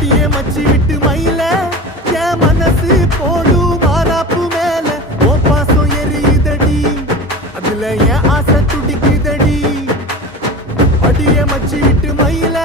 அடியே மச்சி விட்டு மயில என் மனசு போடு மாறாப்பு மேல ஓ பாசம் எரியுதடி அதுல என் ஆசை துடிக்குதடி அடியே மச்சி விட்டு மயில